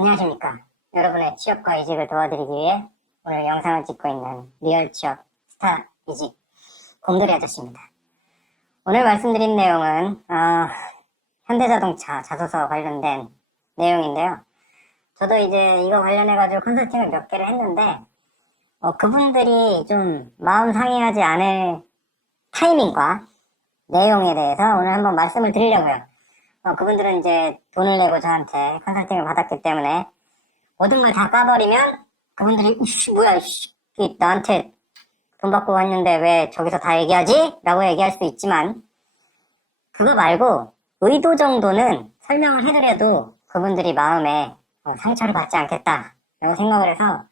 안녕하십니까. 여러분의 취업과 이직을 도와드리기 위해 오늘 영상을 찍고 있는 리얼 취업 스타 이직 곰돌이 아저씨입니다. 오늘 말씀드린 내용은 현대자동차 자소서 관련된 내용인데요. 저도 이제 이거 관련해가지고 컨설팅을 몇 개를 했는데 그분들이 좀 마음 상해하지 않을 타이밍과 내용에 대해서 오늘 한번 말씀을 드리려고요. 그분들은 이제 돈을 내고 저한테 컨설팅을 받았기 때문에 모든 걸 다 까버리면 그분들이 뭐야 나한테 돈 받고 왔는데 왜 저기서 다 얘기하지? 라고 얘기할 수도 있지만 그거 말고 의도 정도는 설명을 해드려도 그분들이 마음에 상처를 받지 않겠다 라고 생각을 해서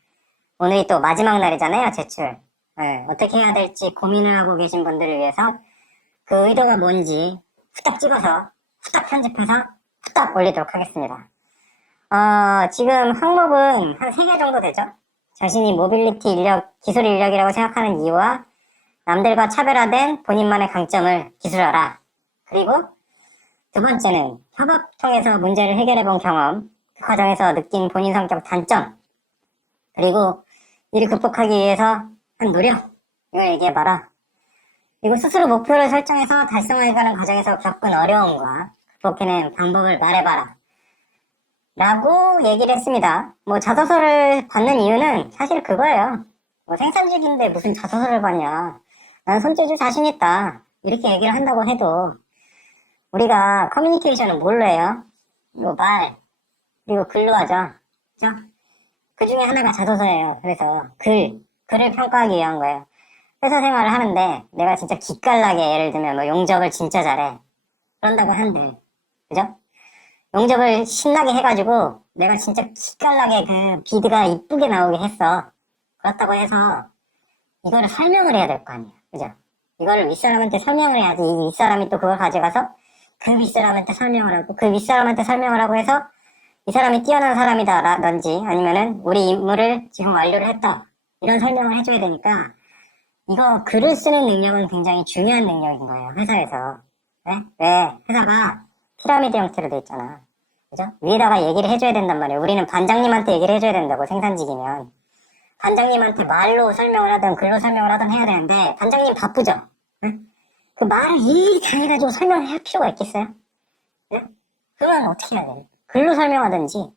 오늘이 또 마지막 날이잖아요, 제출. 어떻게 해야 될지 고민을 하고 계신 분들을 위해서 그 의도가 뭔지 후딱 찍어서 후딱 편집해서 후딱 올리도록 하겠습니다. 지금 항목은 한 3개 정도 되죠. 자신이 모빌리티 인력, 기술 인력이라고 생각하는 이유와 남들과 차별화된 본인만의 강점을 기술하라. 그리고 두 번째는 협업 통해서 문제를 해결해본 경험, 그 과정에서 느낀 본인 성격 단점, 그리고 이를 극복하기 위해서 한 노력, 이걸 얘기해봐라. 그리고 스스로 목표를 설정해서 달성해가는 과정에서 겪은 어려움과 극복해낸 방법을 말해봐라. 라고 얘기를 했습니다. 자소서를 받는 이유는 사실 그거예요. 생산직인데 무슨 자소서를 받냐. 난 손재주 자신 있다. 이렇게 얘기를 한다고 해도 우리가 커뮤니케이션은 뭘로 해요? 말, 그리고 글로 하죠. 그죠? 그 중에 하나가 자소서예요. 그래서 글을 평가하기 위한 거예요. 회사 생활을 하는데 내가 진짜 기깔나게 예를 들면 용접을 진짜 잘해. 그런다고 한들, 그죠? 용접을 신나게 해가지고 내가 진짜 기깔나게 그 비드가 이쁘게 나오게 했어. 그렇다고 해서 이거를 설명을 해야 될 거 아니야. 그죠? 이거를 윗사람한테 설명을 해야지. 이 윗사람이 또 그걸 가져가서 그 윗사람한테 설명을 하고 그 윗사람한테 설명을 하고 해서 이 사람이 뛰어난 사람이다 라든지 아니면은 우리 임무를 지금 완료를 했다. 이런 설명을 해줘야 되니까 이거 글을 쓰는 능력은 굉장히 중요한 능력인 거예요. 회사에서. 왜? 회사가 피라미드 형태로 돼 있잖아. 그죠? 위에다가 얘기를 해줘야 된단 말이에요. 우리는 반장님한테 얘기를 해줘야 된다고, 생산직이면. 반장님한테 말로 설명을 하든 글로 설명을 하든 해야 되는데 반장님 바쁘죠? 응? 그 말을 일일이 다 해가지고 설명을 할 필요가 있겠어요? 응? 그러면 어떻게 해야 돼? 글로 설명하든지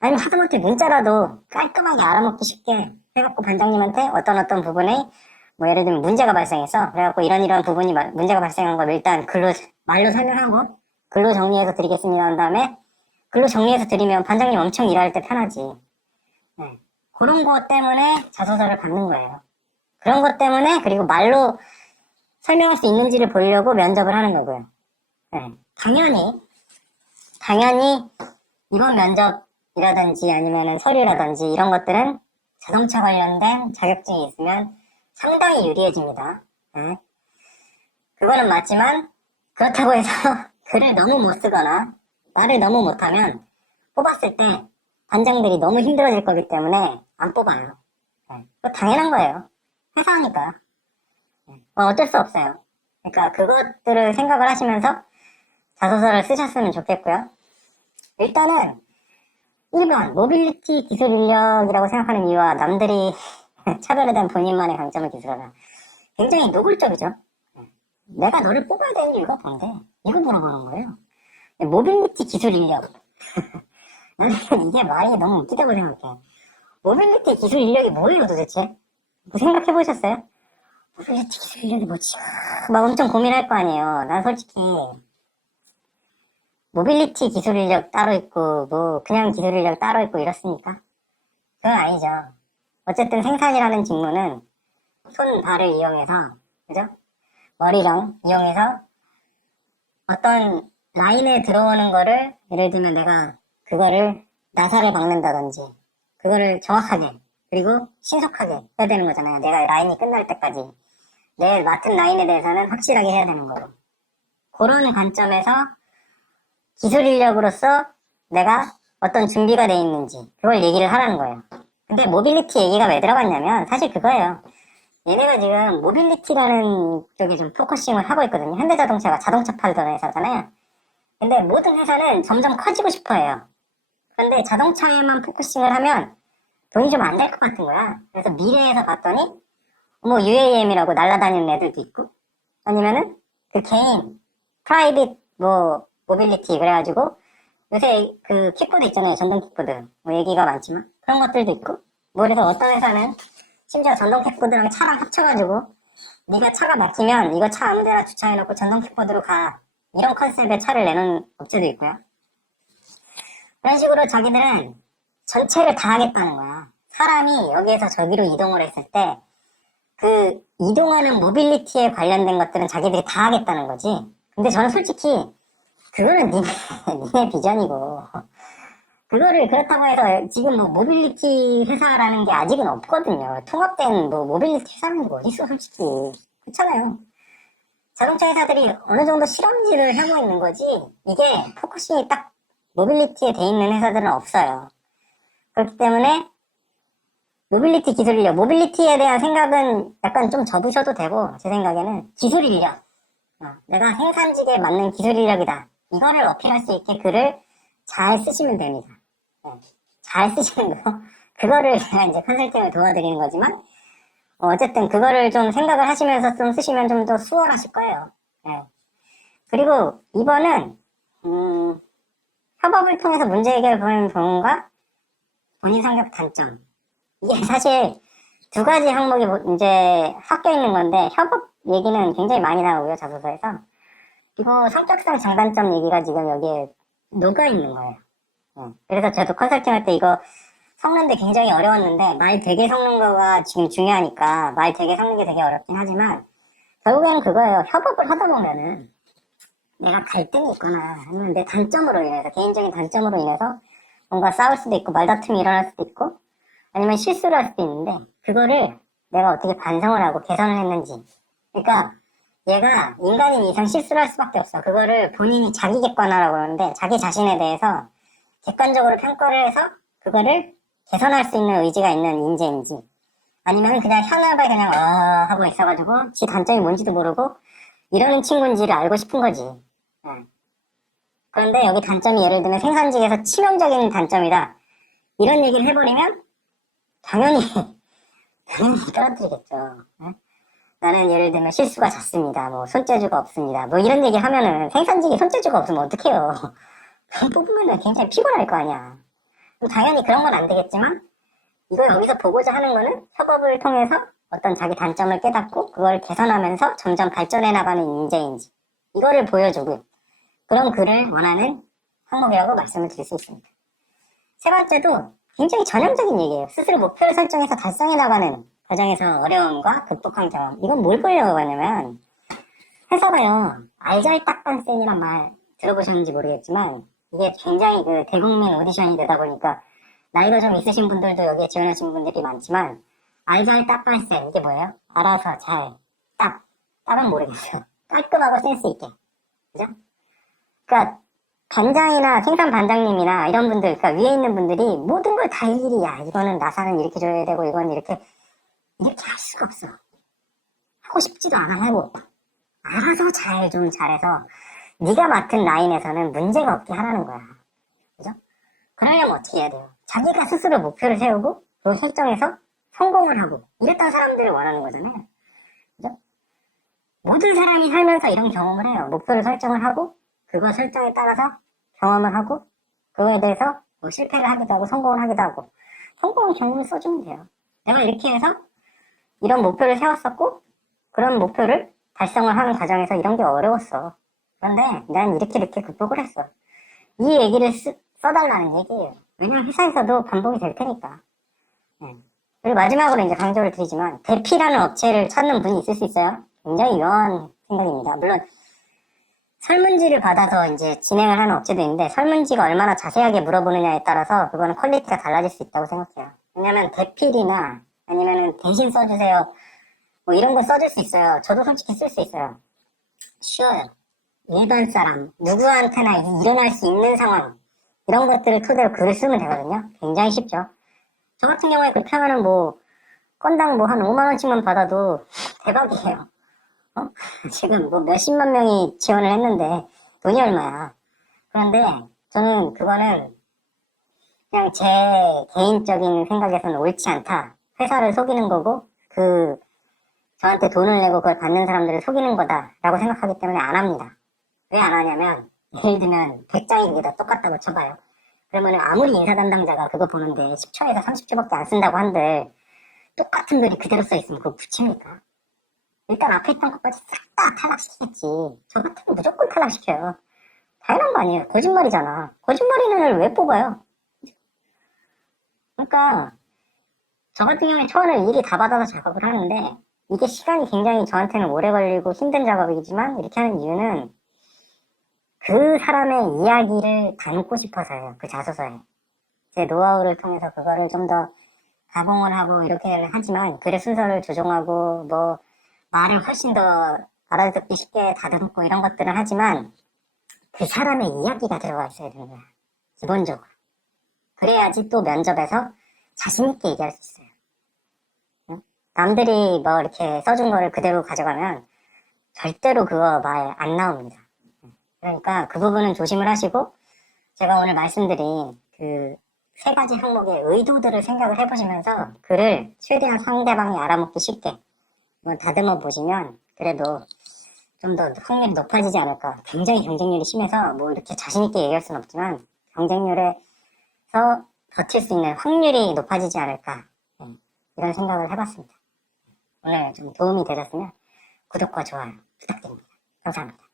아니면 하다못해 문자라도 깔끔하게 알아먹기 쉽게 해갖고 반장님한테 어떤 부분에 예를 들면 문제가 발생했어. 그래갖고 이런 부분이 문제가 발생한 걸 일단 말로 설명하고 글로 정리해서 드리겠습니다 한 다음에 글로 정리해서 드리면 반장님 엄청 일할 때 편하지. 네. 그런 것 때문에 자소서를 받는 거예요. 그런 것 때문에 그리고 말로 설명할 수 있는지를 보려고 면접을 하는 거고요. 네. 당연히 이번 면접이라든지 아니면 서류라든지 이런 것들은 자동차 관련된 자격증이 있으면 상당히 유리해집니다. 네. 그거는 맞지만 그렇다고 해서 글을 너무 못 쓰거나 말을 너무 못하면 뽑았을 때 반장들이 너무 힘들어질 거기 때문에 안 뽑아요. 네. 그거 당연한 거예요. 회사니까. 어쩔 수 없어요. 그러니까 그것들을 생각을 하시면서 자소서를 쓰셨으면 좋겠고요. 일단은 1번 모빌리티 기술 인력이라고 생각하는 이유와 남들이 차별화된 본인만의 강점을 기술하라. 굉장히 노골적이죠. 내가 너를 뽑아야 되는 이유가 뭔데? 이거 물어보는 거예요. 모빌리티 기술 인력. 나는 이게 말이 너무 웃기다고 생각해. 모빌리티 기술 인력이 뭐예요 도대체? 생각해 보셨어요? 모빌리티 기술 인력이 뭐지? 막 엄청 고민할 거 아니에요. 난 솔직히 모빌리티 기술 인력 따로 있고 그냥 기술 인력 따로 있고 이렇습니까? 그건 아니죠. 어쨌든 생산이라는 직무는 손, 발을 이용해서, 그죠? 머리랑 이용해서 어떤 라인에 들어오는 거를 예를 들면 내가 그거를 나사를 박는다든지 그거를 정확하게 그리고 신속하게 해야 되는 거잖아요. 내가 라인이 끝날 때까지 내 맡은 라인에 대해서는 확실하게 해야 되는 거고 그런 관점에서 기술 인력으로서 내가 어떤 준비가 돼 있는지 그걸 얘기를 하라는 거예요. 근데 모빌리티 얘기가 왜 들어갔냐면 사실 그거예요. 얘네가 지금 모빌리티라는 쪽에 좀 포커싱을 하고 있거든요. 현대자동차가 자동차 팔던 회사잖아요. 근데 모든 회사는 점점 커지고 싶어 해요. 그런데 자동차에만 포커싱을 하면 돈이 좀 안 될 것 같은 거야. 그래서 미래에서 봤더니 뭐 UAM이라고 날아다니는 애들도 있고 아니면은 그 개인 프라이빗 뭐 모빌리티 그래가지고 요새 그 킥보드 있잖아요. 전동 킥보드 뭐 얘기가 많지만 그런 것들도 있고 뭐 그래서 어떤 회사는 심지어 전동 킥보드랑 차랑 합쳐가지고 네가 차가 막히면 이거 차 아무 데나 주차해놓고 전동 킥보드로 가 이런 컨셉의 차를 내는 업체도 있고요. 그런 식으로 자기들은 전체를 다 하겠다는 거야. 사람이 여기에서 저기로 이동을 했을 때 그 이동하는 모빌리티에 관련된 것들은 자기들이 다 하겠다는 거지. 근데 저는 솔직히 그거는 니네 비전이고 그거를 그렇다고 해서 지금 뭐 모빌리티 회사라는 게 아직은 없거든요. 통합된 뭐 모빌리티 회사는 뭐 어딨어 솔직히. 그렇잖아요. 자동차 회사들이 어느 정도 실험질을 하고 있는 거지 이게 포커싱이 딱 모빌리티에 돼 있는 회사들은 없어요. 그렇기 때문에 모빌리티 기술 인력, 모빌리티에 대한 생각은 약간 좀 접으셔도 되고 제 생각에는 기술 인력, 내가 생산직에 맞는 기술 인력이다. 이거를 어필할 수 있게 글을 잘 쓰시면 됩니다. 잘 쓰시는 거. 그거를 제가 이제 컨설팅을 도와드리는 거지만 어쨌든 그거를 좀 생각을 하시면서 좀 쓰시면 좀 더 수월하실 거예요. 그리고 이번은 협업을 통해서 문제 해결을 보는 부분과 본인 성격 단점. 이게 사실 두 가지 항목이 이제 섞여 있는 건데 협업 얘기는 굉장히 많이 나오고요. 자소서에서. 이거 성격상 장단점 얘기가 지금 여기에 녹아 있는 거예요. 그래서 저도 컨설팅 할 때 이거 섞는데 굉장히 어려웠는데 말 되게 섞는 거가 지금 중요하니까 말 되게 섞는 게 되게 어렵긴 하지만 결국에는 그거예요. 협업을 하다 보면은 내가 갈등이 있거나 아니면 내 단점으로 인해서 개인적인 단점으로 인해서 뭔가 싸울 수도 있고 말다툼이 일어날 수도 있고 아니면 실수를 할 수도 있는데 그거를 내가 어떻게 반성을 하고 개선을 했는지 그러니까 얘가 인간인 이상 실수를 할 수밖에 없어. 그거를 본인이 자기 객관화라고 그러는데 자기 자신에 대해서 객관적으로 평가를 해서 그거를 개선할 수 있는 의지가 있는 인재인지 아니면 그냥 현업에 그냥 하고 있어가지고 지 단점이 뭔지도 모르고 이러는 친구인지를 알고 싶은 거지. 그런데 여기 단점이 예를 들면 생산직에서 치명적인 단점이다. 이런 얘기를 해버리면 당연히 떨어뜨리겠죠. 나는 예를 들면 실수가 잦습니다. 뭐 손재주가 없습니다. 뭐 이런 얘기 하면은 생산직에 손재주가 없으면 어떡해요. 뽑으면 굉장히 피곤할 거 아니야. 당연히 그런 건 안 되겠지만 이거 여기서 보고자 하는 거는 협업을 통해서 어떤 자기 단점을 깨닫고 그걸 개선하면서 점점 발전해 나가는 인재인지 이거를 보여주고 그런 글을 원하는 항목이라고 말씀을 드릴 수 있습니다. 세 번째도 굉장히 전형적인 얘기예요. 스스로 목표를 설정해서 달성해 나가는 과정에서 어려움과 극복한 경험. 이건 뭘 보려고 하냐면 회사가요. 알잘딱반센이란 말 들어보셨는지 모르겠지만 이게 굉장히 그 대국민 오디션이 되다 보니까 나이가 좀 있으신 분들도 여기에 지원하신 분들이 많지만 알잘딱반센 이게 뭐예요? 알아서 잘 딱은 모르겠어요. 깔끔하고 센스 있게 그죠? 그러니까 반장이나 생산 반장님이나 이런 분들 그러니까 위에 있는 분들이 모든 걸 다 일일이야. 이거는 나사는 이렇게 줘야 되고 이건 이렇게 할 수가 없어. 하고 싶지도 않아 하고 알아서 좀 잘해서 네가 맡은 라인에서는 문제가 없게 하라는 거야. 그죠? 그러려면 어떻게 해야 돼요? 자기가 스스로 목표를 세우고 그걸 설정해서 성공을 하고 이랬던 사람들을 원하는 거잖아요. 그죠? 모든 사람이 살면서 이런 경험을 해요. 목표를 설정을 하고 그거 설정에 따라서 경험을 하고 그거에 대해서 뭐 실패를 하기도 하고 성공을 하기도 하고 성공한 경험을 써주면 돼요. 내가 이렇게 해서 이런 목표를 세웠었고 그런 목표를 달성을 하는 과정에서 이런 게 어려웠어. 그런데 난 이렇게 극복을 했어. 이 얘기를 써달라는 얘기예요. 왜냐면 회사에서도 반복이 될 테니까. 그리고 마지막으로 이제 강조를 드리지만 대피라는 업체를 찾는 분이 있을 수 있어요. 굉장히 유용한 생각입니다. 물론 설문지를 받아서 이제 진행을 하는 업체도 있는데 설문지가 얼마나 자세하게 물어보느냐에 따라서 그거는 퀄리티가 달라질 수 있다고 생각해요. 왜냐면 대필이나 아니면은 대신 써주세요. 뭐 이런 거 써줄 수 있어요. 저도 솔직히 쓸 수 있어요. 쉬워요. 일반 사람, 누구한테나 일어날 수 있는 상황 이런 것들을 토대로 글을 쓰면 되거든요. 굉장히 쉽죠. 저 같은 경우에 그렇게 하면은 뭐 건당 뭐 한 5만 원씩만 받아도 대박이에요. 지금 뭐 몇십만 명이 지원을 했는데 돈이 얼마야. 그런데 저는 그거는 그냥 제 개인적인 생각에서는 옳지 않다. 회사를 속이는 거고, 저한테 돈을 내고 그걸 받는 사람들을 속이는 거다라고 생각하기 때문에 안 합니다. 왜 안 하냐면, 예를 들면 100장이 그게 다 똑같다고 쳐봐요. 그러면 아무리 인사 담당자가 그거 보는데 10초에서 30초밖에 안 쓴다고 한들 똑같은 글이 그대로 써있으면 그거 붙입니까? 일단 앞에 있던 것까지 싹 다 탈락시키겠지. 저 같으면 무조건 탈락시켜요. 당연한 거 아니에요. 거짓말이잖아. 거짓말이는 왜 뽑아요? 그러니까 저 같은 경우에 처음에 일이 다 받아서 작업을 하는데 이게 시간이 굉장히 저한테는 오래 걸리고 힘든 작업이지만 이렇게 하는 이유는 그 사람의 이야기를 담고 싶어서요. 그 자소서에. 제 노하우를 통해서 그거를 좀 더 가공을 하고 이렇게 하지만 글의 순서를 조정하고 뭐 말을 훨씬 더 알아듣기 쉽게 다듬고 이런 것들은 하지만 그 사람의 이야기가 들어가 있어야 되는 거야. 기본적으로. 그래야지 또 면접에서 자신있게 얘기할 수 있어요. 응? 남들이 뭐 이렇게 써준 거를 그대로 가져가면 절대로 그거 말 안 나옵니다. 그러니까 그 부분은 조심을 하시고 제가 오늘 말씀드린 그 세 가지 항목의 의도들을 생각을 해보시면서 글을 최대한 상대방이 알아먹기 쉽게 뭐 다듬어 보시면 그래도 좀 더 확률이 높아지지 않을까. 굉장히 경쟁률이 심해서 뭐 이렇게 자신있게 얘기할 수는 없지만 경쟁률에서 버틸 수 있는 확률이 높아지지 않을까. 이런 생각을 해봤습니다. 오늘 좀 도움이 되셨으면 구독과 좋아요 부탁드립니다. 감사합니다.